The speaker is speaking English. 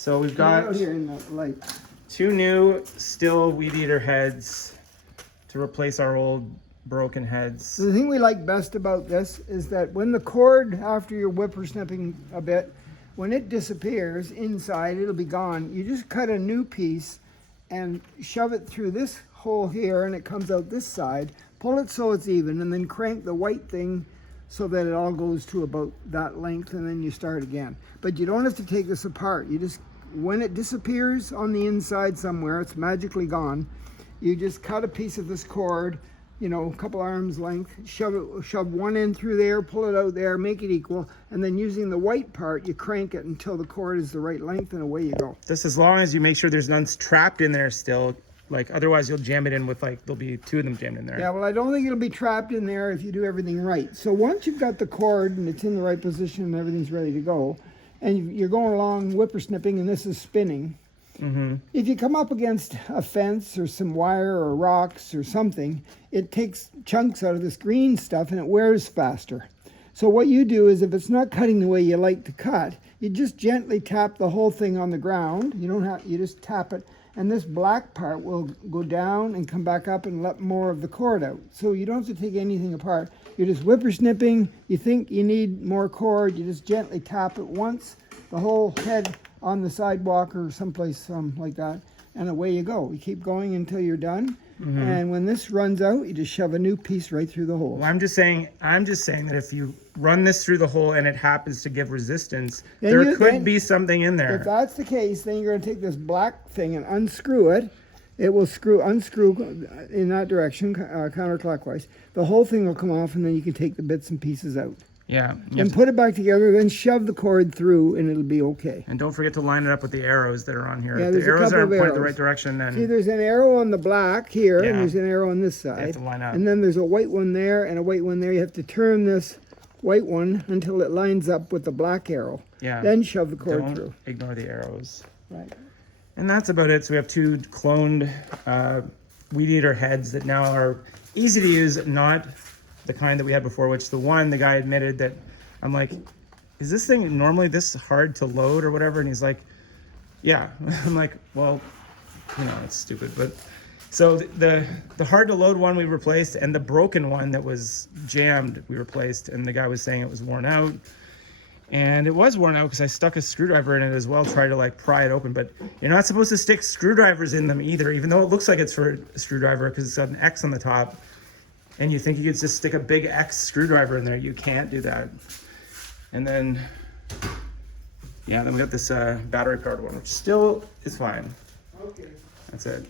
So we've Out got here in the light. 2 new Stihl weed eater heads to replace our old broken heads. The thing we like best about this is that when the cord, after you're whippersnipping a bit, when it disappears inside, it'll be gone. You just cut a new piece and shove it through this hole here, and it comes out this side. Pull it so it's even, and then crank the white thing so that it all goes to about that length, and then you start again. But you don't have to take this apart. You just, when it disappears on the inside somewhere, it's magically gone. You just cut a piece of this cord, you know, a couple arms length, shove one end through there, pull it out there, make it equal, and then using the white part, you crank it until the cord is the right length, and away you go. Just as long as you make sure there's none trapped in there still, like otherwise you'll jam it in with like, there'll be 2 of them jammed in there. Yeah, well, I don't think it'll be trapped in there if you do everything right. So once you've got the cord and it's in the right position and everything's ready to go, and you're going along whippersnipping and this is spinning, if you come up against a fence or some wire or rocks or something, it takes chunks out of this green stuff and it wears faster. So what you do is, if it's not cutting the way you like to cut, you just gently tap the whole thing on the ground. You just tap it, and this black part will go down and come back up and let more of the cord out. So you don't have to take anything apart. You're just whippersnipping. You think you need more cord, you just gently tap it once, the whole head on the sidewalk or someplace like that, and away you go. You keep going until you're done, and when this runs out, you just shove a new piece right through the hole. Well, I'm just saying that if you run this through the hole and it happens to give resistance, Then there could be something in there. If that's the case, then you're going to take this black thing and unscrew it. It will unscrew in that direction, counterclockwise. The whole thing will come off, and then you can take the bits and pieces out. Yeah. And put it back together, then shove the cord through, and it'll be okay. And don't forget to line it up with the arrows that are on here. Yeah, If the there's a arrows couple aren't of pointed the arrows. right direction, then See, there's an arrow on the black here, and Yeah. there's an arrow on this side. have to line up. And then there's a white one there and a white one there. You have to turn this white one until it lines up with the black arrow. yeah, Then shove the cord don't through. ignore the arrows. Right. And that's about it. So we have 2 cloned weed eater heads that now are easy to use, not the kind that we had before, which the guy admitted that I'm like, is this thing normally this hard to load or whatever? And he's like, yeah. I'm like, well, it's stupid. But so the hard to load one we replaced, and the broken one that was jammed we replaced, and the guy was saying it was worn out. And it was worn out because I stuck a screwdriver in it as well, tried to like pry it open, but you're not supposed to stick screwdrivers in them either, even though it looks like it's for a screwdriver because it's got an X on the top. And you think you could just stick a big X screwdriver in there. You can't do that. And then, yeah, then we got this battery powered one, which still is fine. Okay. That's it.